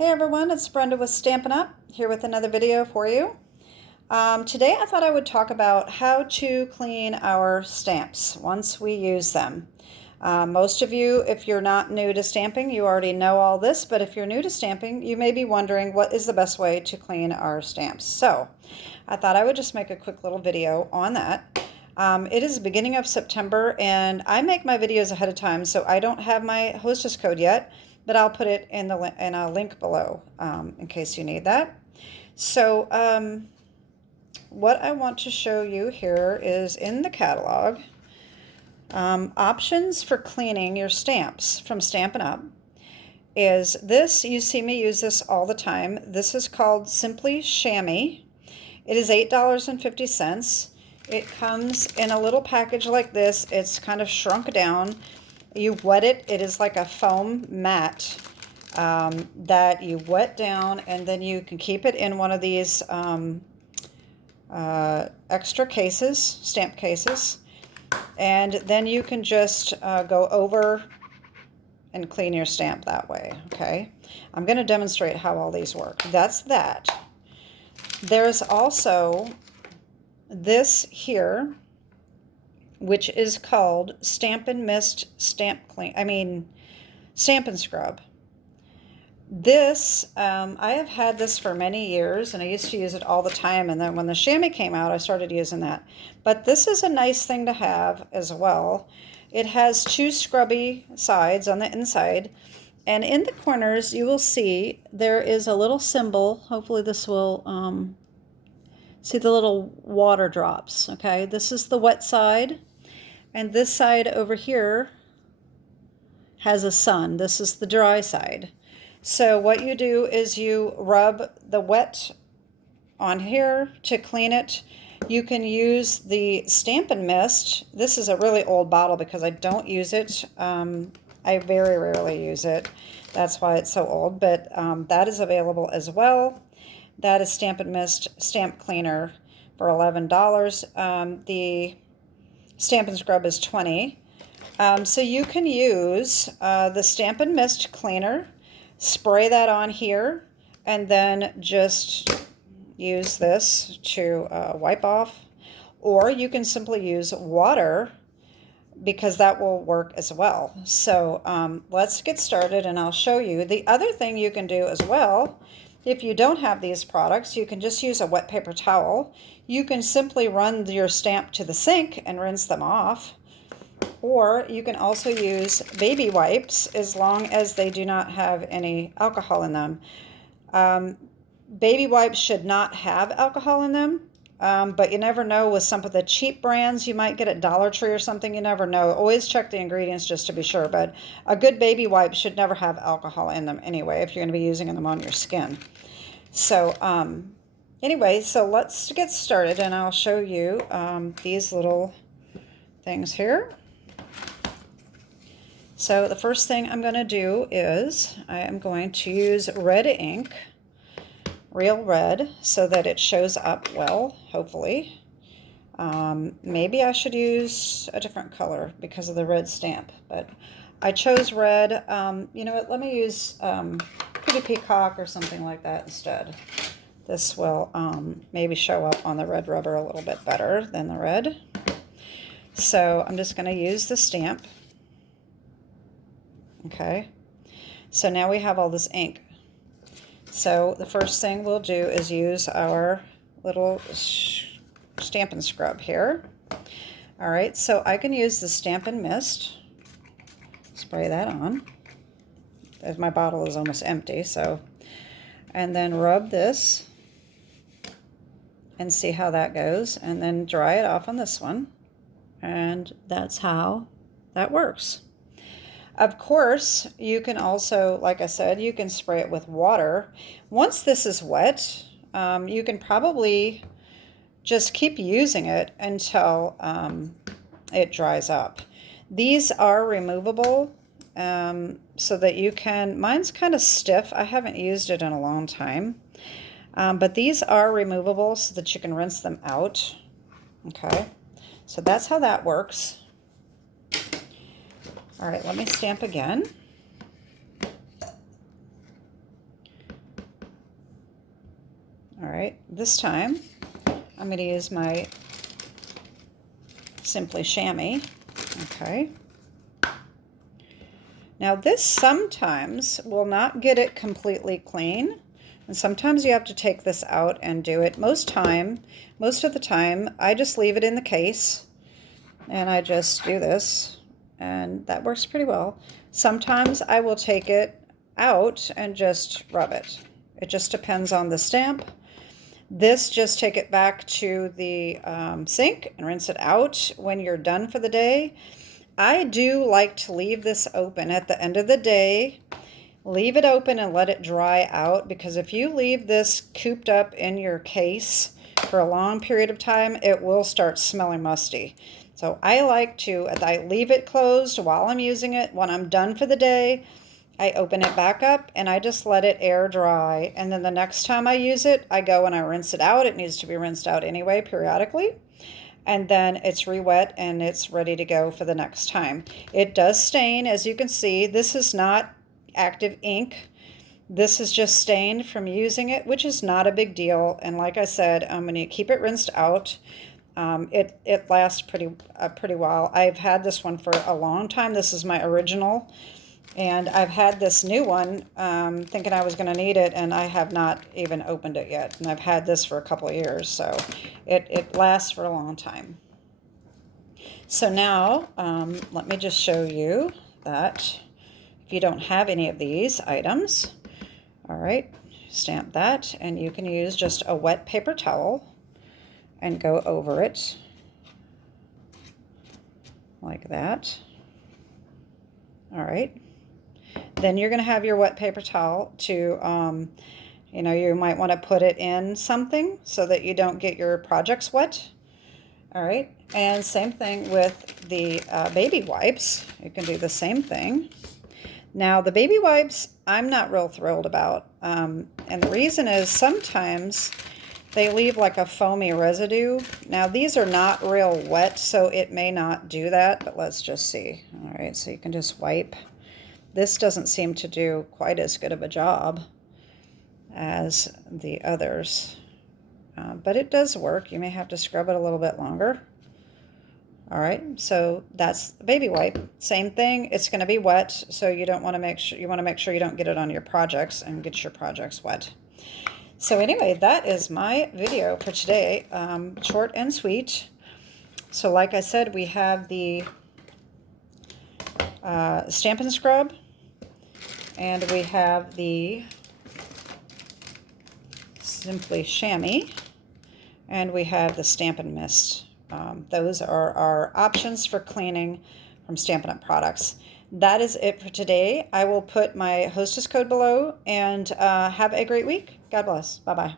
Hey everyone, it's Brenda with Stampin' Up! Here with another video for you. Today I thought I would talk about how to clean our stamps once we use them. Most of you, if you're not new to stamping, you already know all this, but if you're new to stamping, you may be wondering what is the best way to clean our stamps. So I thought I would just make a quick little video on that. It is the beginning of September and I make my videos ahead of time, so I don't have my Hostess code yet, but I'll put it in a link below in case you need that. So what I want to show you here is in the catalog, options for cleaning your stamps from Stampin' Up! Is this, you see me use this all the time. This is called Simply Chamois. It is $8.50. It comes in a little package like this. It's kind of shrunk down. You wet it. It is like a foam mat that you wet down, and then you can keep it in one of these extra cases, stamp cases, and then you can just go over and clean your stamp that way. Okay, I'm going to demonstrate how all these work. That's that. There's also this here, which is called Stampin' Mist Stamp Scrub. This, I have had this for many years, and I used to use it all the time, and then when the chamois came out, I started using that. But this is a nice thing to have as well. It has two scrubby sides on the inside, and in the corners, you will see there is a little symbol. Hopefully this will, see the little water drops, okay? This is the wet side. And this side over here has a sun. This is the dry side. So what you do is you rub the wet on here to clean it. You can use the Stampin' Mist. This is a really old bottle because I don't use it. I very rarely use it. That's why it's so old, but that is available as well. That is Stampin' Mist Stamp Cleaner for $11. The Stampin' Scrub is $20. So you can use the Stampin' Mist Cleaner, spray that on here, and then just use this to wipe off. Or you can simply use water because that will work as well. So let's get started and I'll show you. The other thing you can do as well, if you don't have these products, you can just use a wet paper towel. You can simply run your stamp to the sink and rinse them off. Or you can also use baby wipes as long as they do not have any alcohol in them. Baby wipes should not have alcohol in them, but you never know with some of the cheap brands you might get at Dollar Tree or something. You never know. Always check the ingredients just to be sure, but a good baby wipe should never have alcohol in them anyway if you're going to be using them on your skin. So anyway, so let's get started and I'll show you these little things here. So the first thing I'm going to do is I am going to use red ink, real red, so that it shows up well, hopefully. Maybe I should use a different color because of the red stamp, but I chose red. You know what, let me use Pretty Peacock or something like that instead. This will maybe show up on the red rubber a little bit better than the red. So I'm just going to use the stamp. Okay, so now we have all this ink. So the first thing we'll do is use our little Stampin' Scrub here. All right, so I can use the Stampin' Mist. Spray that on. As my bottle is almost empty, so. And then rub this and see how that goes. And then dry it off on this one. And that's how that works. Of course, you can also, like I said, you can spray it with water. Once this is wet, you can probably just keep using it until it dries up. These are removable so that you can, mine's kind of stiff. I haven't used it in a long time. But these are removable so that you can rinse them out. Okay, so that's how that works. All right, let me stamp again. All right, this time I'm going to use my Simply Chamois. Okay. Now this sometimes will not get it completely clean, and sometimes you have to take this out and do it. Most of the time, I just leave it in the case and I just do this, and that works pretty well. Sometimes I will take it out and just rub it. It just depends on the stamp. This, just take it back to the sink and rinse it out when you're done for the day. I do like to leave this open at the end of the day. Leave it open and let it dry out, because if you leave this cooped up in your case for a long period of time, it will start smelling musty. So I leave it closed while I'm using it. When I'm done for the day, I open it back up and I just let it air dry. And then the next time I use it, I go and I rinse it out. It needs to be rinsed out anyway periodically. And then it's re-wet and it's ready to go for the next time. It does stain, as you can see. This is not active ink. This is just stained from using it, which is not a big deal. And like I said, I'm going to keep it rinsed out. It lasts pretty while. I've had this one for a long time. This is my original. And I've had this new one thinking I was going to need it, and I have not even opened it yet. And I've had this for a couple of years, so it lasts for a long time. So now let me just show you that if you don't have any of these items, all right, stamp that, and you can use just a wet paper towel and go over it like that. All right. Then you're going to have your wet paper towel to, you might want to put it in something so that you don't get your projects wet. All right. And same thing with the baby wipes. You can do the same thing. Now, the baby wipes, I'm not real thrilled about. And the reason is sometimes they leave like a foamy residue. Now, these are not real wet, so it may not do that, but let's just see. All right. So you can just wipe. This doesn't seem to do quite as good of a job as the others, but it does work. You may have to scrub it a little bit longer. All right, so that's the baby wipe. Same thing, it's going to be wet, so you want to make sure you don't get it on your projects and get your projects wet. So anyway, that is my video for today, short and sweet. So like I said, we have the Stampin' Scrub, and we have the Simply Chamois, and we have the Stampin' Mist. Those are our options for cleaning from Stampin' Up! Products. That is it for today. I will put my Hostess code below, and have a great week. God bless. Bye-bye.